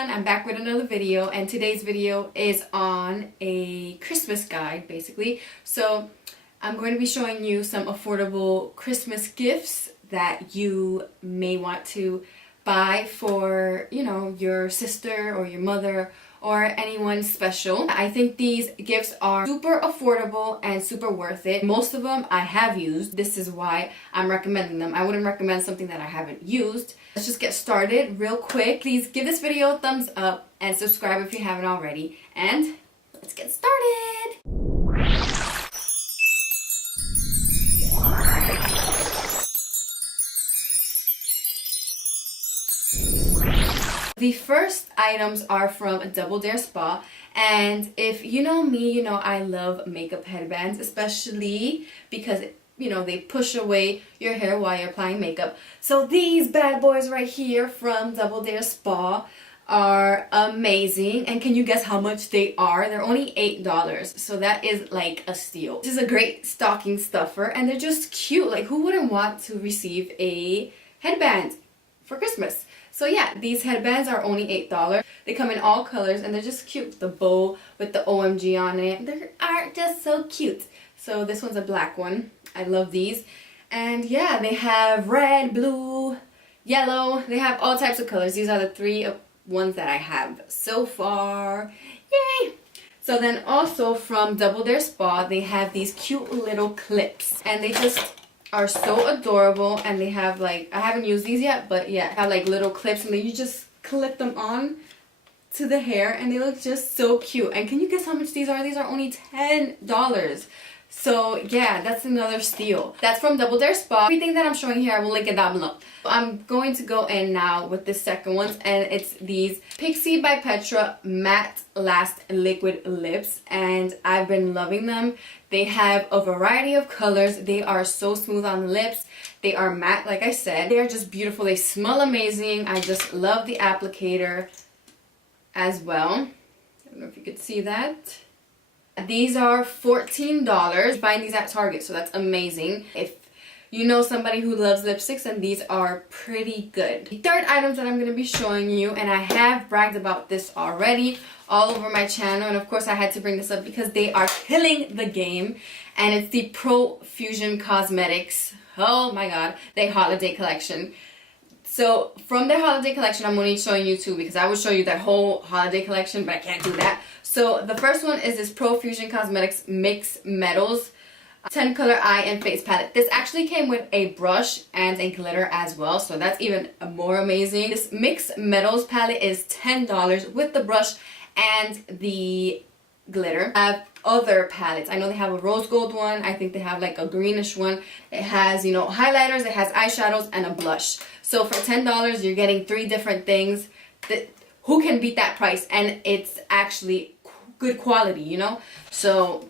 everyone, I'm back with another video, and today's video is on a Christmas guide basically. So I'm going to be showing you some affordable Christmas gifts that you may want to buy for, you know, your sister or your mother or anyone special. I think these gifts are super affordable and super worth it. Most of them I have used. This is why I'm recommending them. I wouldn't recommend something that I haven't used. Let's just get started real quick. Please give this video a thumbs up and subscribe if you haven't already. And let's get started. The first items are from Double Dare Spa, and if you know me, you know I love makeup headbands, especially because, you know, they push away your hair while you're applying makeup. So these bad boys right here from Double Dare Spa are amazing, and can you guess how much they are? They're only $8, so that is like a steal. This is a great stocking stuffer, and they're just cute. Like, who wouldn't want to receive a headband for Christmas? So yeah, these headbands are only $8. They come in all colors and they're just cute. The bow with the OMG on it. They are just so cute. So this one's a black one. I love these. And yeah, they have red, blue, yellow. They have all types of colors. These are the three ones that I have so far. Yay! So then also from Double Dare Spa, they have these cute little clips. And they just are so adorable, and they have, like, I haven't used these yet, but yeah, have like little clips, and then you just clip them on to the hair and they look just so cute. And can you guess how much these are? These are only $10. So yeah, that's another steal. That's from Double Dare Spa. Everything that I'm showing here, I will link it down below. I'm going to go in now with the second ones, and it's these Pixie by Petra Matte Last Liquid Lips, and I've been loving them. They have a variety of colors. They are so smooth on the lips. They are matte, like I said. They are just beautiful. They smell amazing. I just love the applicator as well. I don't know if you could see that. These are $14. You find these at Target, so that's amazing. If you know somebody who loves lipsticks, and these are pretty good. The third items that I'm going to be showing you, and I have bragged about this already all over my channel, and of course I had to bring this up because they are killing the game, and it's the Pro Fusion Cosmetics, oh my god, their holiday collection. So from their holiday collection, I'm only showing you two because I would show you that whole holiday collection, but I can't do that. So the first one is this Pro Fusion Cosmetics Mix Metals 10 color eye and face palette. This actually came with a brush and a glitter as well, so that's even more amazing. This Mix Metals palette is $10 with the brush and the glitter. I have other palettes. I know they have a rose gold one. I think they have like a greenish one. It has, you know, highlighters, it has eyeshadows, and a blush. So for $10, you're getting three different things. Who can beat that price? And it's actually good quality, you know? So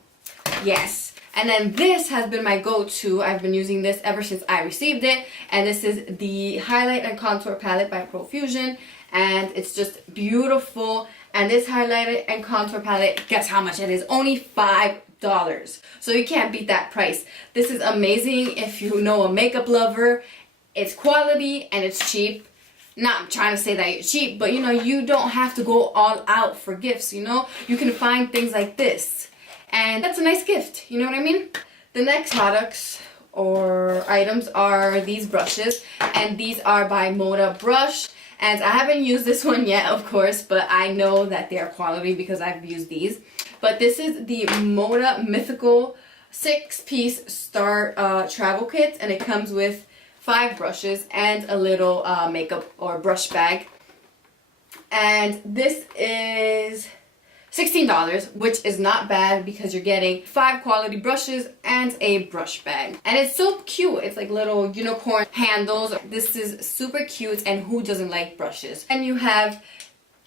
yes. And then this has been my go-to. I've been using this ever since I received it. And this is the Highlight and Contour Palette by Pro Fusion. And it's just beautiful. And this highlighter and contour palette, guess how much it is? Only $5. So you can't beat that price. This is amazing if you know a makeup lover. It's quality and it's cheap. Not trying to say that you're cheap, but you know, you don't have to go all out for gifts, you know? You can find things like this. And that's a nice gift, you know what I mean? The next products or items are these brushes, and these are by Moda Brush. And I haven't used this one yet, of course, but I know that they are quality because I've used these. But this is the Moda Mythical 6-piece Star Travel Kit, and it comes with 5 brushes and a little makeup or brush bag. And this is $16, which is not bad because you're getting 5 quality brushes and a brush bag. And it's so cute. It's like little unicorn handles. This is super cute, and who doesn't like brushes? And you have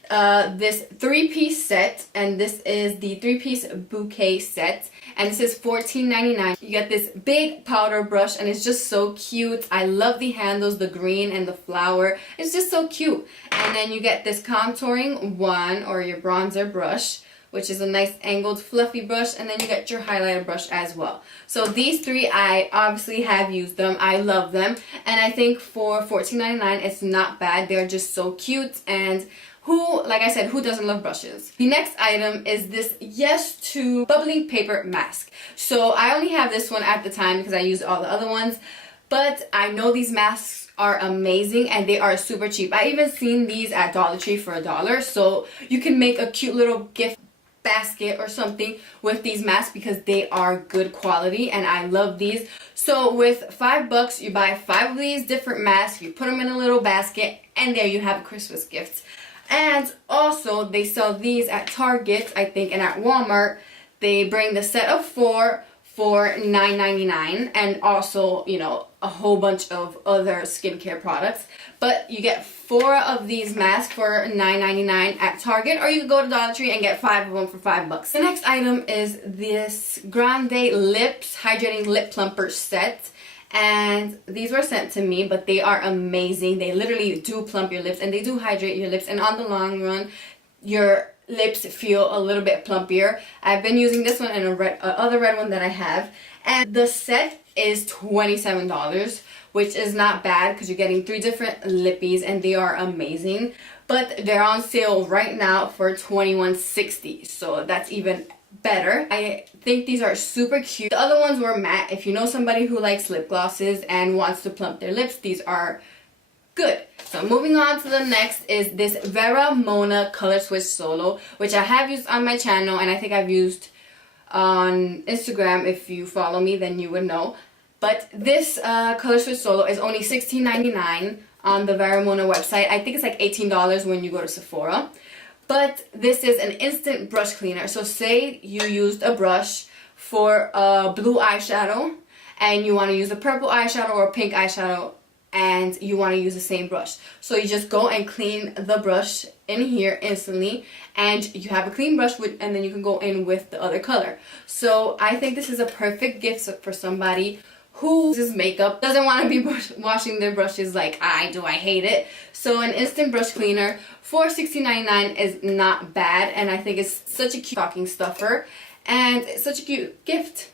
this 3-piece set, and this is the 3-piece Bouquet Set, and this is $14.99. You get this big powder brush, and it's just so cute. I love the handles, the green and the flower. It's just so cute. And then you get this contouring one, or your bronzer brush, which is a nice angled fluffy brush, and then you get your highlighter brush as well. So these three, I obviously have used them. I love them, and I think for $14.99 it's not bad. They're just so cute, and Who, like I said, who doesn't love brushes? The next item is this Yes to bubbling paper mask. So I only have this one at the time because I used all the other ones, but I know these masks are amazing and they are super cheap. I even seen these at Dollar Tree for $1, so you can make a cute little gift basket or something with these masks because they are good quality and I love these. So with $5 you buy 5 of these different masks, you put them in a little basket, and there you have a Christmas gift. And also they sell these at Target, I think, and at Walmart. They bring the set of 4 for $9.99, and also, you know, a whole bunch of other skincare products. But you get 4 of these masks for $9.99 at Target, or you can go to Dollar Tree and get 5 of them for $5. The next item is this Grande Lips Hydrating Lip Plumper Set. And these were sent to me, but they are amazing. They literally do plump your lips and they do hydrate your lips, and on the long run your lips feel a little bit plumpier. I've been using this one and other red one that I have, and the set is $27, which is not bad because you're getting 3 different lippies and they are amazing. But they're on sale right now for $21.60, so that's even better. I think these are super cute. The other ones were matte. If you know somebody who likes lip glosses and wants to plump their lips, these are good. So moving on to the next is this Vera Mona Color Switch Solo, which I have used on my channel, and I think I've used on Instagram. If you follow me, then you would know. But this Color Switch Solo is only $16.99 on the Vera Mona website. I think it's like $18 when you go to Sephora. But this is an instant brush cleaner. So say you used a brush for a blue eyeshadow and you want to use a purple eyeshadow or a pink eyeshadow, and you want to use the same brush. So you just go and clean the brush in here instantly, and you have a clean brush and then you can go in with the other color. So I think this is a perfect gift for somebody who uses makeup, doesn't want to be washing their brushes like I do. I hate it. So an instant brush cleaner for $16.99 is not bad, and I think it's such a cute stocking stuffer and such a cute gift.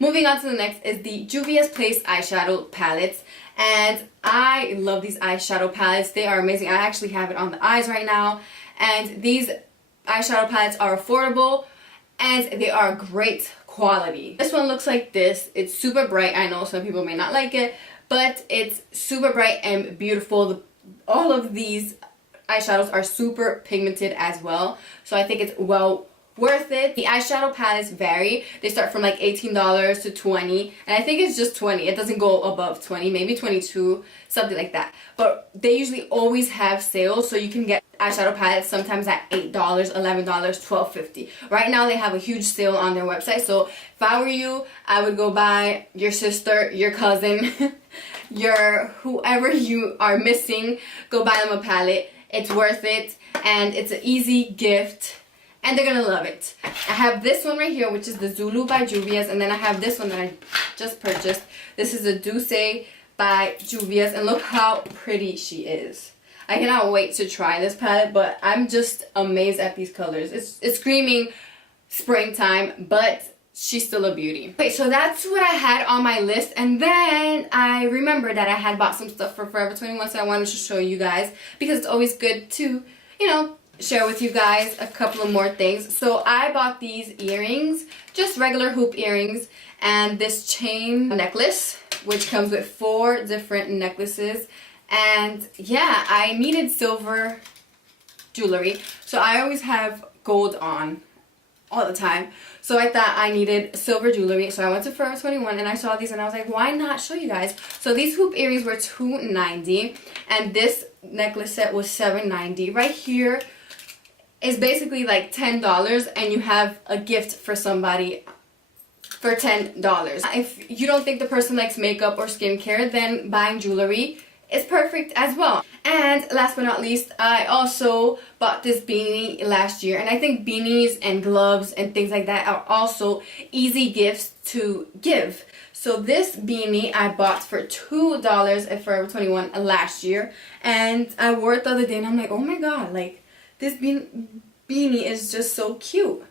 Moving on to the next is the Juvia's Place Eyeshadow Palettes, and I love these eyeshadow palettes. They are amazing. I actually have it on the eyes right now, and these eyeshadow palettes are affordable and they are great quality. This one looks like this. It's super bright. I know some people may not like it, but it's super bright and beautiful. All of these eyeshadows are super pigmented as well, so I think it's well worth it. The eyeshadow palettes vary. They start from like $18 to $20, and I think it's just $20. It doesn't go above $20, maybe $22, something like that. But they usually always have sales, so you can get eyeshadow palettes sometimes at $8, $11, $12.50. Right now they have a huge sale on their website, so if I were you, I would go buy your sister, your cousin, your whoever you are missing, go buy them a palette. It's worth it, and it's an easy gift, and they're gonna love it. I have this one right here, which is the Zulu by Juvia's, and then I have this one that I just purchased. This is the Douce by Juvia's, and look how pretty she is. I cannot wait to try this palette, but I'm just amazed at these colors. It's screaming springtime, but she's still a beauty. Okay, so that's what I had on my list, and then I remembered that I had bought some stuff for Forever 21, so I wanted to show you guys because it's always good to, you know, share with you guys a couple of more things. So I bought these earrings, just regular hoop earrings, and this chain necklace, which comes with 4 different necklaces. And yeah, I needed silver jewelry, so I always have gold on all the time, so I thought I needed silver jewelry. So I went to Forever 21 and I saw these and I was like, why not show you guys? So these hoop earrings were $2.90 and this necklace set was $7.90. Right here is basically like $10, and you have a gift for somebody for $10. If you don't think the person likes makeup or skincare, then buying jewelry is perfect as well. And last but not least, I also bought this beanie last year, and I think beanies and gloves and things like that are also easy gifts to give. So this beanie I bought for $2 at Forever 21 last year, and I wore it the other day and I'm like, oh my god, like this beanie is just so cute.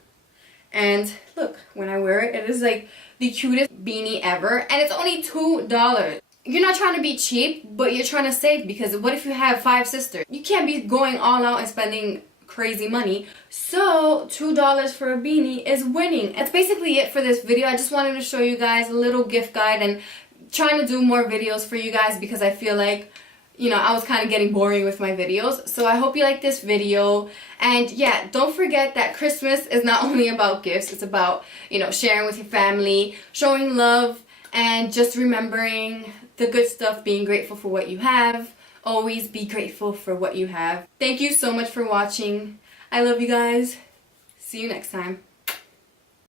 And look, when I wear it, it is like the cutest beanie ever, and it's only $2. you're not trying to be cheap, but you're trying to save, because what if you have 5 sisters? You can't be going all out and spending crazy money. So $2 for a beanie is winning. That's basically it for this video. I just wanted to show you guys a little gift guide and trying to do more videos for you guys, because I feel like, you know, I was kind of getting boring with my videos. So I hope you like this video. And yeah, don't forget that Christmas is not only about gifts, it's about, you know, sharing with your family, showing love, and just remembering the good stuff, being grateful for what you have. Always be grateful for what you have. Thank you so much for watching. I love you guys. See you next time.